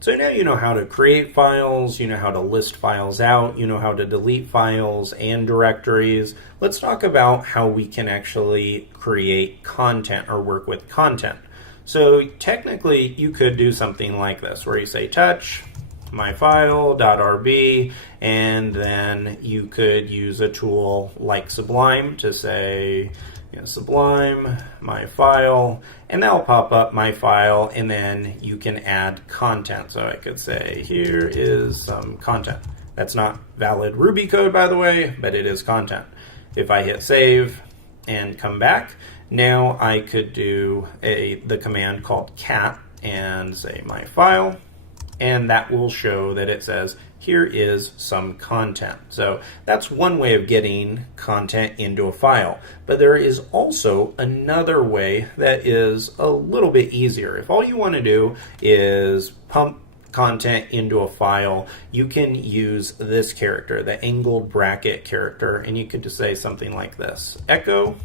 So now you know how to create files, you know how to list files out, you know how to delete files and directories. Let's talk about how we can actually create content or work with content. So technically you could do something like this where you say touch my file.rb, and then you could use a tool like Sublime to say Sublime my file, and that'll pop up my file, and then you can add content. So I could say here is some content. That's not valid Ruby code, by the way, but it is content. If I hit save and come back, now I could do the command called cat and say my file, and that will show that it says here is some content. So that's one way of getting content into a file. But there is also another way that is a little bit easier. If all you want to do is pump content into a file, you can use this character, the angled bracket character, and you could just say something like this: echo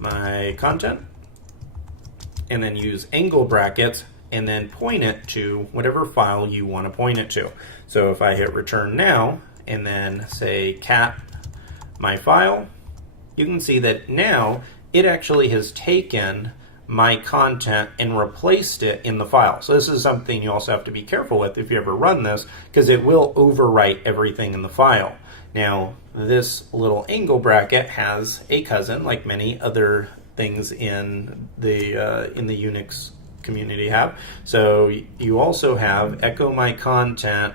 my content, and then use angle brackets, and then point it to whatever file you want to point it to. So if I hit return now and then say cat my file, you can see that now it actually has taken my content and replaced it in the file. So this is something you also have to be careful with if you ever run this, because it will overwrite everything in the file. Now this little angle bracket has a cousin, like many other things in the Unix community have. So you also have echo my content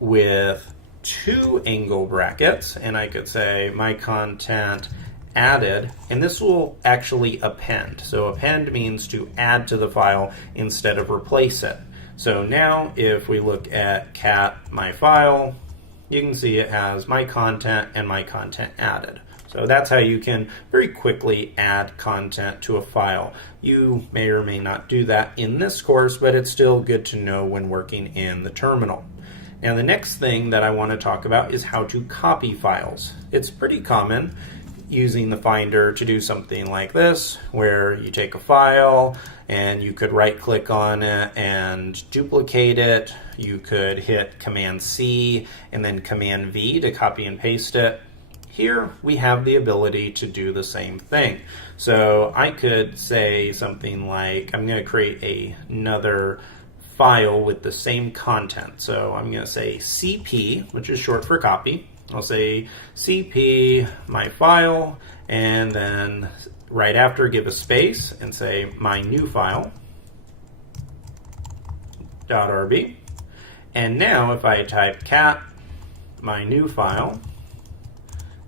with two angle brackets, and I could say my content added, and this will actually append. So append means to add to the file instead of replace it. So now if we look at cat my file, you can see it has my content and my content added. So that's how you can very quickly add content to a file. You may or may not do that in this course, but it's still good to know when working in the terminal. Now the next thing that I want to talk about is how to copy files. It's pretty common using the Finder to do something like this, where you take a file and you could right click on it and duplicate it. You could hit Command C and then Command V to copy and paste it. Here we have the ability to do the same thing. So I could say something like, I'm going to create another file with the same content. So I'm going to say CP, which is short for copy. I'll say CP my file, and then right after give a space and say my new file .rb. And now if I type cat my new file,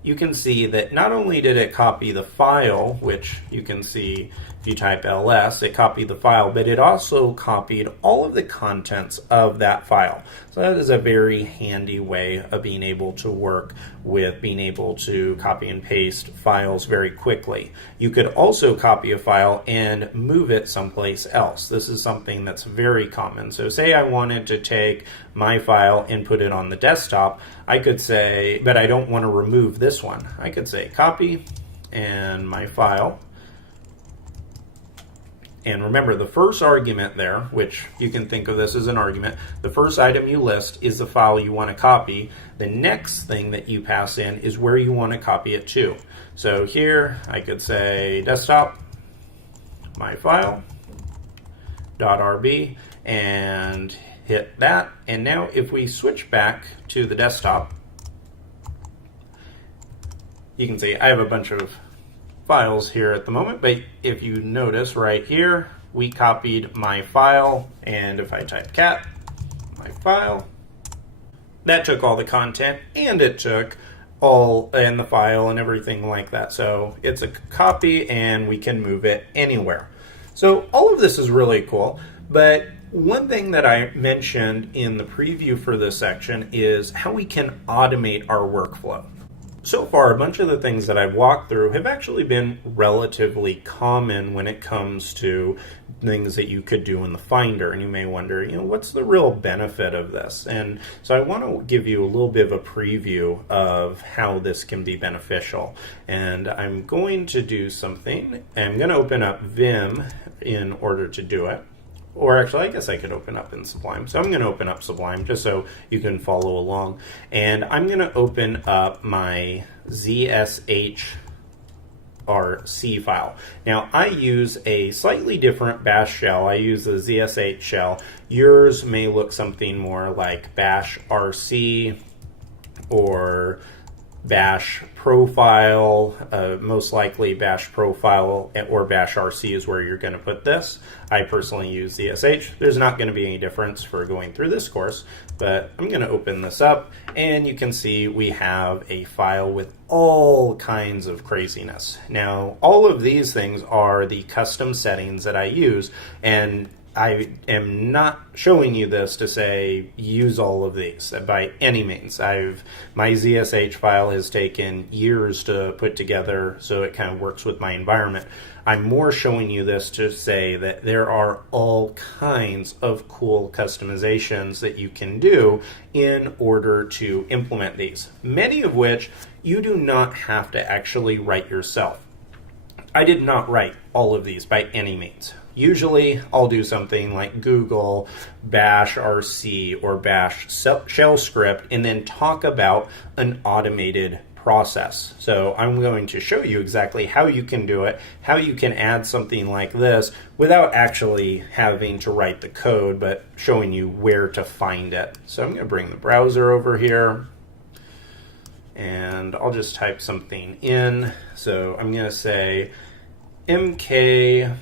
you can see that not only did it copy the file, which you can see if you type ls, it copied the file, but it also copied all of the contents of that file. So that is a very handy way of being able to work with being able to copy and paste files very quickly. You could also copy a file and move it someplace else. This is something that's very common. So say I wanted to take my file and put it on the desktop, I could say, but I don't want to remove this one. I could say copy and my file. And remember, the first argument there, which you can think of this as an argument, the first item you list is the file you want to copy. The next thing that you pass in is where you want to copy it to. So here I could say desktop, my file, .rb, and hit that. And now if we switch back to the desktop, you can see I have a bunch of files here at the moment, but if you notice right here, we copied my file, and if I type cat my file, that took all the content, and it took all in the file and everything like that. So it's a copy and we can move it anywhere. So all of this is really cool, but one thing that I mentioned in the preview for this section is how we can automate our workflow. So far, a bunch of the things that I've walked through have actually been relatively common when it comes to things that you could do in the Finder. And you may wonder, what's the real benefit of this? And so I want to give you a little bit of a preview of how this can be beneficial. And I'm going to do something. I'm going to open up Vim in order to do it. or actually, I guess I could open up in Sublime. So I'm going to open up Sublime just so you can follow along. And I'm going to open up my ZSHRC file. Now, I use a slightly different bash shell. I use the ZSH shell. Yours may look something more like bash RC or bash profile, most likely bash profile or bash RC is where you're going to put this. I personally use ZSH. There's not going to be any difference for going through this course, but I'm going to open this up and you can see we have a file with all kinds of craziness. Now, all of these things are the custom settings that I use, and I am not showing you this to say use all of these by any means. My ZSH file has taken years to put together, so it kind of works with my environment. I'm more showing you this to say that there are all kinds of cool customizations that you can do in order to implement these, many of which you do not have to actually write yourself. I did not write all of these by any means. Usually I'll do something like Google bash RC or bash shell script and then talk about an automated process. So I'm going to show you exactly how you can do it, how you can add something like this without actually having to write the code, but showing you where to find it. So I'm going to bring the browser over here and I'll just type something in. So I'm going to say mkdir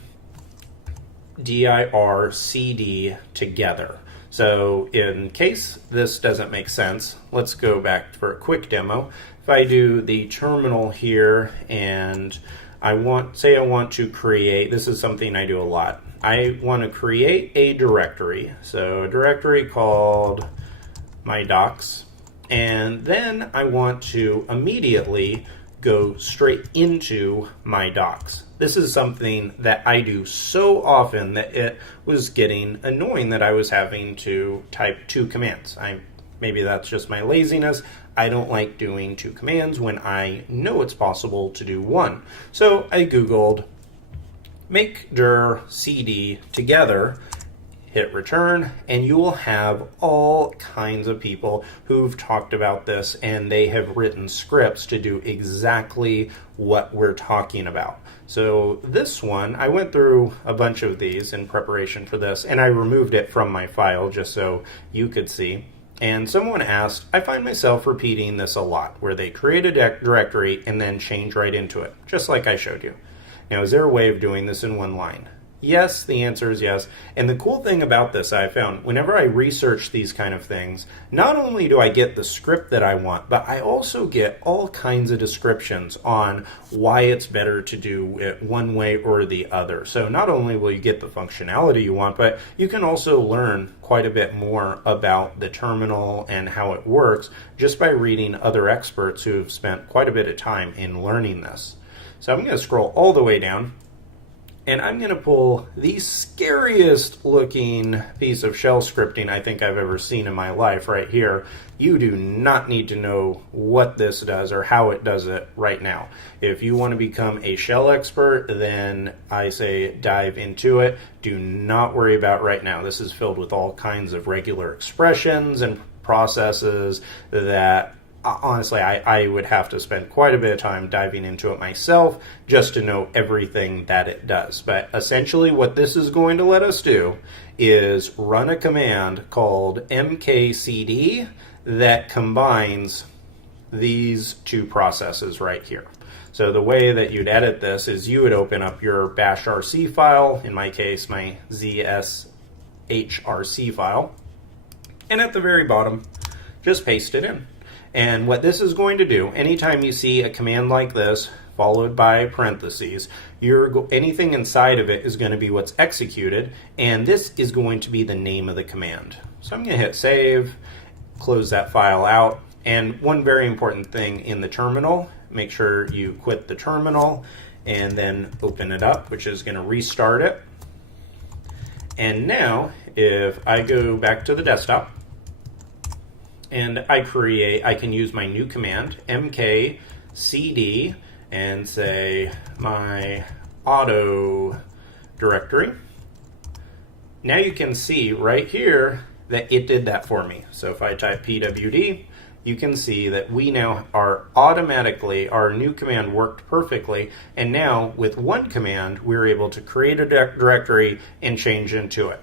cd together. So in case this doesn't make sense, let's go back for a quick demo. If I do the terminal here and I want to create, this is something I do a lot. I want to create a directory. So a directory called my docs. And then I want to immediately go straight into my docs. This is something that I do so often that it was getting annoying that I was having to type 2 commands. Maybe that's just my laziness. I don't like doing 2 commands when I know it's possible to do 1. So I Googled make dir cd together, hit return, and you will have all kinds of people who've talked about this and they have written scripts to do exactly what we're talking about. So this one, I went through a bunch of these in preparation for this and I removed it from my file just so you could see. And someone asked, I find myself repeating this a lot, where they create a directory and then change right into it, just like I showed you. Now, is there a way of doing this in one line? Yes, the answer is yes. And the cool thing about this, I found, whenever I research these kind of things, not only do I get the script that I want, but I also get all kinds of descriptions on why it's better to do it one way or the other. So not only will you get the functionality you want, but you can also learn quite a bit more about the terminal and how it works just by reading other experts who have spent quite a bit of time in learning this. So I'm going to scroll all the way down. And I'm going to pull the scariest looking piece of shell scripting I think I've ever seen in my life right here. You do not need to know what this does or how it does it right now. If you want to become a shell expert, then I say dive into it. Do not worry about right now. This is filled with all kinds of regular expressions and processes that honestly, I would have to spend quite a bit of time diving into it myself just to know everything that it does. But essentially what this is going to let us do is run a command called mkcd that combines these 2 processes right here. So the way that you'd edit this is you would open up your bash RC file, in my case, my ZSHRC file, and at the very bottom, just paste it in. And what this is going to do, anytime you see a command like this, followed by parentheses, anything inside of it is going to be what's executed, and this is going to be the name of the command. So I'm going to hit save, close that file out, and one very important thing in the terminal, make sure you quit the terminal and then open it up, which is going to restart it. And now, if I go back to the desktop, and I can use my new command, mkcd, and say my auto directory. Now you can see right here that it did that for me. So if I type pwd, you can see that we now are automatically, our new command worked perfectly, and now with one command we're able to create a directory and change into it.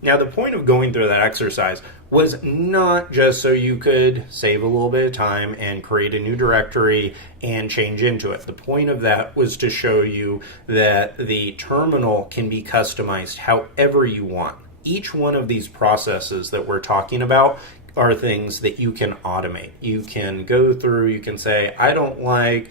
Now the point of going through that exercise was not just so you could save a little bit of time and create a new directory and change into it. The point of that was to show you that the terminal can be customized however you want. Each one of these processes that we're talking about are things that you can automate. You can go through, you can say, I don't like,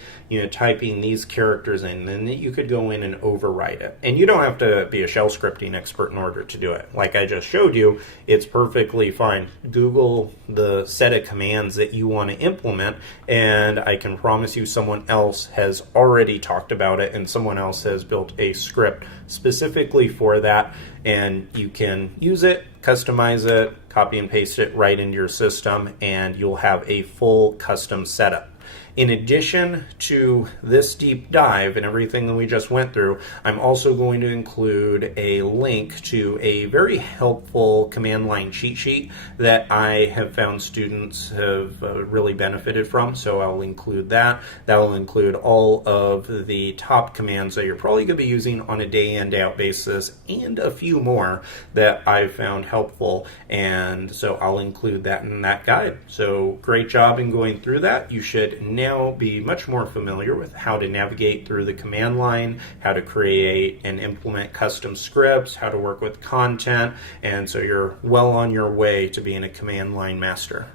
typing these characters in, and then you could go in and override it. And you don't have to be a shell scripting expert in order to do it. Like I just showed you, it's perfectly fine. Google the set of commands that you want to implement, and I can promise you someone else has already talked about it, and someone else has built a script specifically for that, and you can use it, customize it, copy and paste it right into your system, and you'll have a full custom setup. In addition to this deep dive and everything that we just went through, I'm also going to include a link to a very helpful command line cheat sheet that I have found students have really benefited from, so I'll include that. That will include all of the top commands that you're probably going to be using on a day in, day out basis, and a few more that I've found helpful, and so I'll include that in that guide. So great job in going through that. You should now be much more familiar with how to navigate through the command line, how to create and implement custom scripts, how to work with content, and so you're well on your way to being a command line master.